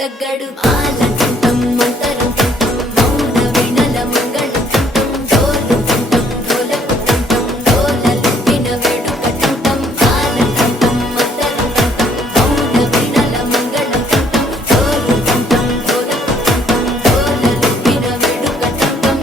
తగ్గడు ఆలంటుంటం మంతరంటుంటం మౌన వీణల మంగళంటుంటం డోలుతుంటం డోలకుంటుంటం డోలలుపిన వేడుకటుంటం ఆలంటుంటం మంతరంటుంటం మౌన వీణల మంగళంటుంటం డోలుతుంటం డోలకుంటుంటం డోలలుపిన వేడుకటుంటం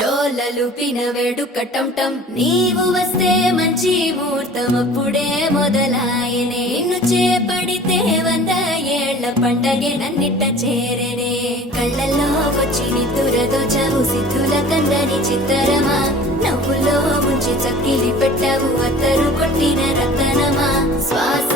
డోలలుపిన వేడుకటంటం నీవు వస్తే మంచి ముహూర్తం అప్పుడే మొదలాయనే నిన్ను చేపడితే 100 ఏళ్ల పండగే నన్నిట్ట చేరనే కళ్ళల్లో వచ్చి నిద్దురదోచవు సిద్ధుల కందని చిత్తరమా నవ్వులో ముంచి చక్కిలి పెట్టావు అత్తరు కొట్టిన రతనమా శ్వాస